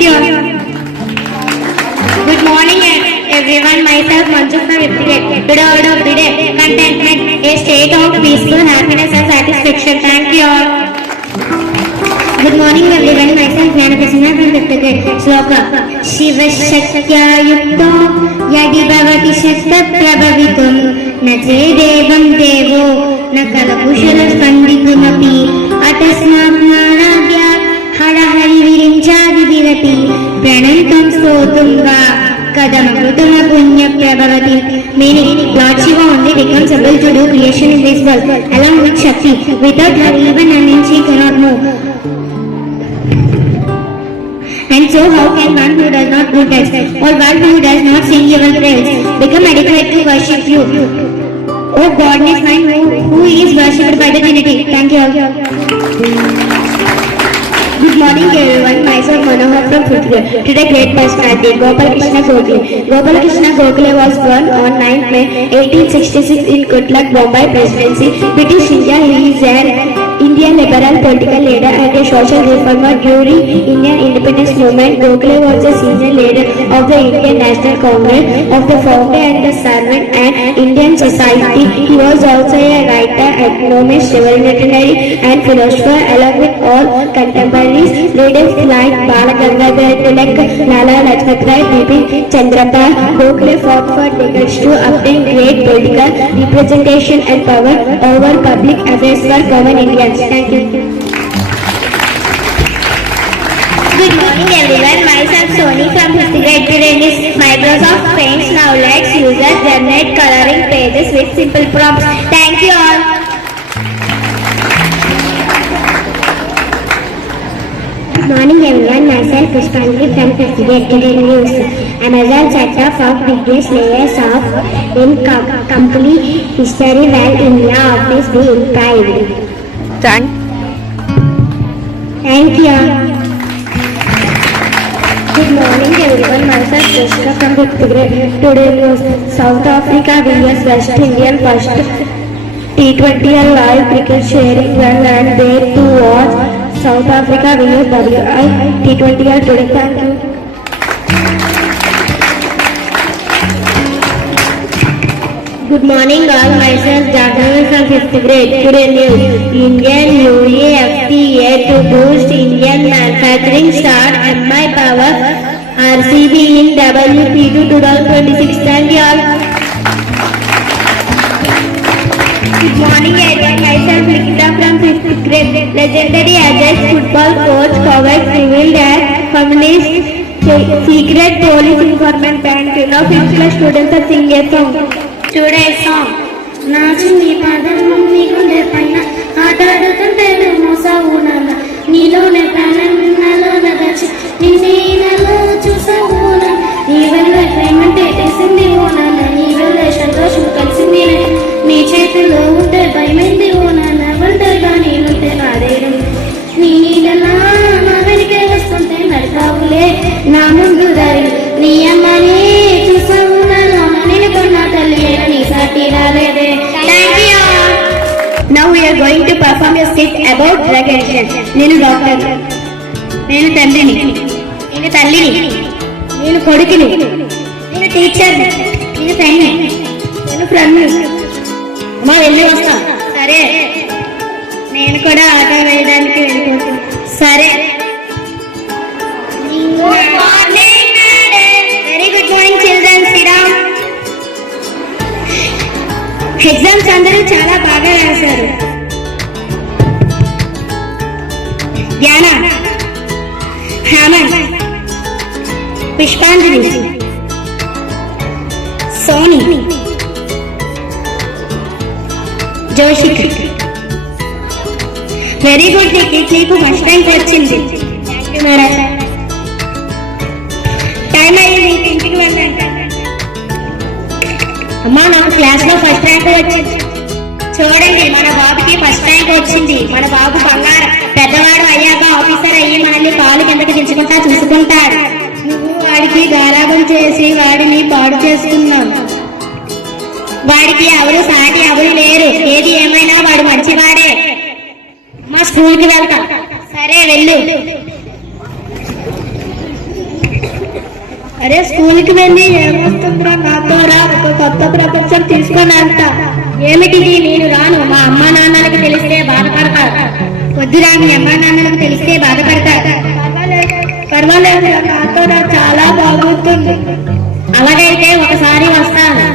Thank you. Good morning everyone. Myself Manju from Iptiget. Today word of the day: contentment, a state of peaceful happiness and satisfaction. Thank you all. Good morning everyone. Myself Jnanaprasana from Iptiget. Sloka. Shiva Shaktya Yukto Yadi Bhavati Shakta Prabhavitum Na Devam Devo Na Kalakushala Spanditumapi Atasnat Nanadya Hara Hari Virinchadi Virati Pranantam Stotumva Kadama Krutama Punya Prabhavati. Meaning, Lord Shiva only becomes able to do creation in this world along with Shakti. Without her, even an inch he cannot move. And so how can one who does not do text or one who does not sing your praise become adequate to worship you? O Godness mine, who is worshipped by the Trinity. Thank you all. Good morning everyone. Myself Manohar from Putri. Today great personality Gopal Krishna Gokhale. Gopal Krishna Gokhale was born on 9th May 1866 in Kutlag, Bombay Presidency, British India. He is an Indian liberal political leader and a social reformer during Indian independence movement. Gokhale was a senior leader of the Indian National Congress, of the founder and the servant and Indian society. He was also a writer, economist, revolutionary and philosopher. Along with all contemporaries leaders like Bala Gangadhar Tilak, Lala Lajpat Rai, Bipin Chandrapal, Gokhale fought for decades to obtain great political representation and power over public affairs for common Indians. Thank you. Good morning everyone. Myself Soni from 5th grade. Today Microsoft Paint now lets users generate coloring pages with simple prompts. Thank you all. Good morning everyone. Myself Pushpanjali from 5th grade. Today news: Amazon set off of biggest layers of incomplete history while India office being private. Thank you. Good morning everyone. Myself Jessica from 5th grade. Today news: South Africa vs West Indian first T20 live cricket sharing well and there to watch. South Africa vs WI T20 today. Thank you. Good morning all. Myself Jagana from 5th grade. Today news: Indian UAFTA to boost Indian manufacturing start. MI Power RCB in WP2 2026. Thank you all. Good morning everyone. Myself Likita from 5th grade. Legendary Ajax football coach Kovac revealed that communist secret police informant banned 5th class students are singing a song. Today's song: నా చిన్ని పాదం నీ గుండె పైన ఆటాడుతుంటే మోసావు నాన్న నీలోనే ప్రాణం నాలోన దాచి నిన్నే నాలో చూసావు నాన్న నీ వల్ల ప్రేమంటే తెలిసింది ఓ నాన్న నీ వల్ల సంతోషం కలిసింది నీ చేతిలో ఉంటే భయమైంది ఓ నాన్న ఒంటరిగా నేనుంటే నాదేరు నీ నీడలా నా వెనకే వస్తుంటే నడతావులే నా ముందు దారి నీ అమ్మని చూసావు నాన్న నేను కొన్న తల్లి నీ సాటి రాలేదే. Thank you. Now we are going to perform a skit about drug addiction. నేను డాక్టర్, నేను తండ్రిని, నేను తల్లిని, నేను కొడుకుని, నేను టీచర్ని, నేను ఫ్రెండ్ని, నేను ఫ్రెండ్ని. అమ్మా వెళ్ళి వస్తా. సరే. నేను కూడా ఆట వేయడానికి వెళ్ళిపోతాను. సరే. Very good morning children. Sriram. Exams అందరూ చాలా బాగా రాశారు. ధ్యాన, హేమంత్, పుష్పాంజలి, సోని, జోషిక్. Very good. నీకు ఫస్ట్ ర్యాంక్ వచ్చింది. టైం అయ్యింది, ఇంటికి వెళ్ళండి. అమ్మా నాకు క్లాస్ లో ఫస్ట్ ర్యాంక్ వచ్చింది. చూడండి, మన బాబుకి ఫస్ట్ ర్యాంక్ వచ్చింది. మన బాబు బంగారం. పెద్దవాడు అయ్యాక ఆఫీసర్ అయ్యి మనల్ని కాలు కిందకి దించుకుంటా చూసుకుంటాడు. నువ్వు వాడికి గారాబం చేసి వాడిని పాడు చేసుకున్నావు. వాడికి ఎవరు సాటి ఎవరు లేరు. ఏది ఏమైనా వాడు మంచివాడే. మా స్కూల్కి వెళ్తా. సరే వెళ్ళు. అరే స్కూల్కి వెళ్ళి ఏమొస్తుందిరా, నాతో రా, ఒక కొత్త ప్రపంచం తీసుకొని వెళ్తా. ఏమిటిది? నేను రాను, మా అమ్మా నాన్నలకు తెలిస్తే బాధపడతారు. వద్దురా, మీ అమ్మా నాన్నలకు తెలిస్తే బాధపడతారు. పర్వాలేదు, నాతో రా, చాలా బాగుంటుంది. అలాగైతే ఒకసారి వస్తాను.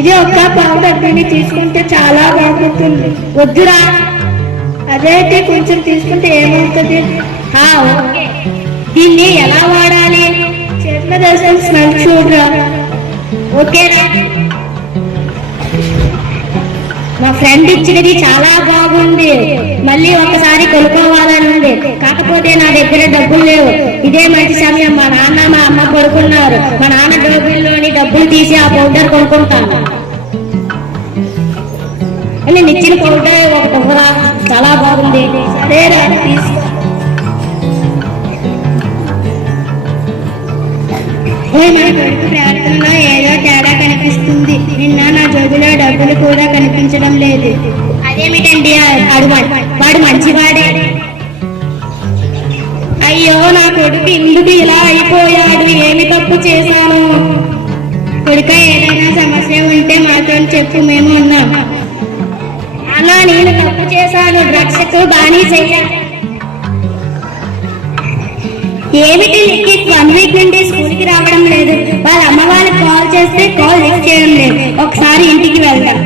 ఇది ఒక్క పౌడర్, దీన్ని తీసుకుంటే చాలా బాగుంటుంది. వద్దురా. అదేంటి, కొంచెం తీసుకుంటే ఏమవుతుంది? ఓకే, దీన్ని ఎలా వాడాలి? చేతుల దశ స్మెల్ చూడరా. ఓకేరా. మా ఫ్రెండ్ ఇచ్చినది చాలా బాగుంది, మళ్ళీ ఒకసారి కొనుక్కోవాలని ఉంది. కాకపోతే నా దగ్గర డబ్బులు లేవు. ఇదే మంచి సమయం, మా నాన్న మా అమ్మ పడుకున్నారు. మా నాన్న డబ్బుల్లోని డబ్బులు తీసి ఆ పౌడర్ కొనుక్కుంటాను. నేను ఇచ్చిన పౌడర్ ఒక పొగరా, చాలా బాగుంది. సరేరా, తీసుకో. మన కొడుకు ప్రార్థనలో ఏదో తేడా కనిపిస్తుంది. నిన్న నా జోబులో డబ్బులు కూడా కనిపించడం లేదు. అదేమిటండి? వాడు మంచివాడే. అయ్యో, నా కొడుకు ఇందుకు ఇలా అయిపోయాడు. ఏమి తప్పు చేశాను? కొడుక, ఏదైనా సమస్య ఉంటే మాతో చెప్పు, మేము ఉన్నాం. అన్నా, నేను తప్పు చేశాను, డ్రగ్స్ కు బానీ చెయ్యాలి. ఏమిటి లిఖిత్, 1 వీక్ నుండి స్కూల్కి రావడం లేదు. వాళ్ళ అమ్మ వాళ్ళకి కాల్ చేస్తే కాల్ లిఫ్ట్ చేయడం లేదు. ఒకసారి ఇంటికి వెళ్దాం.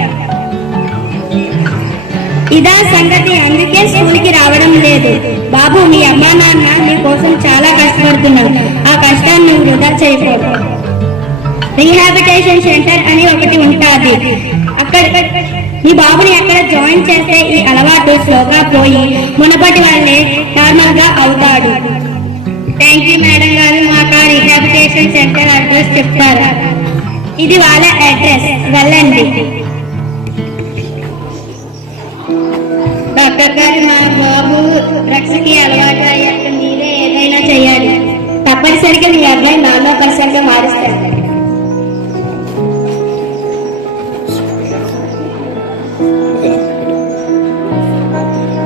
ఇదా సంగతి, అందుకే స్కూల్కి రావడం లేదు. బాబు, మీ అమ్మా నాన్న నీ కోసం చాలా కష్టపడుతున్నారు. ఆ కష్టాన్ని నువ్వు వృధా చేయకూడదు. రీహాబిటేషన్ సెంటర్ అని ఒకటి ఉంటుంది. అక్కడ మీ బాబుని అక్కడ జాయిన్ చేస్తే ఈ అలవాటు స్లోగా పోయి మునపటి వాళ్ళే నార్మల్ గా అవుతాడు. థ్యాంక్ యూ మేడం గారు, మాకు రీహాబిటేషన్ సెంటర్ అడ్రస్ చెప్తారా? ఇది వాళ్ళ అడ్రస్, వెళ్ళండి. డాక్టర్ గారు, మా బాబు డ్రగ్స్ కి అలవాటు అయ్యాక మీరే ఏదైనా చేయాలి. తప్పనిసరిగా మీ అబ్బాయి 40% మారుస్తారు.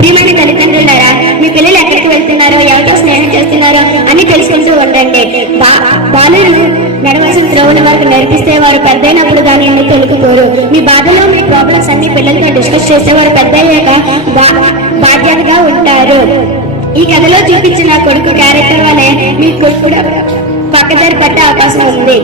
ప్రియమైన తల్లిదండ్రులారా, మీ పిల్లలు ఎక్కడికి వెళ్తున్నారో, ఎవరితో స్నేహం చేస్తున్నారో అని తెలుసుకుంటూ ఉండండి. బాలురు నడవలసిన త్రోవల వరకు నేర్పిస్తే వారు పెద్దయినప్పుడు దాన్ని ఎందుకు తొలుగుకోరు. మీ బాధలో మీ ప్రాబ్లమ్స్ అన్ని పిల్లలతో డిస్కస్ చేస్తే వారు పెద్దయ్యాక బాధ్యతగా ఉంటారు. ఈ కథలో చూపించిన కొడుకు క్యారెక్టర్ వలె మీ కొడుకు కూడా పక్కదారి పట్టే అవకాశం ఉంది.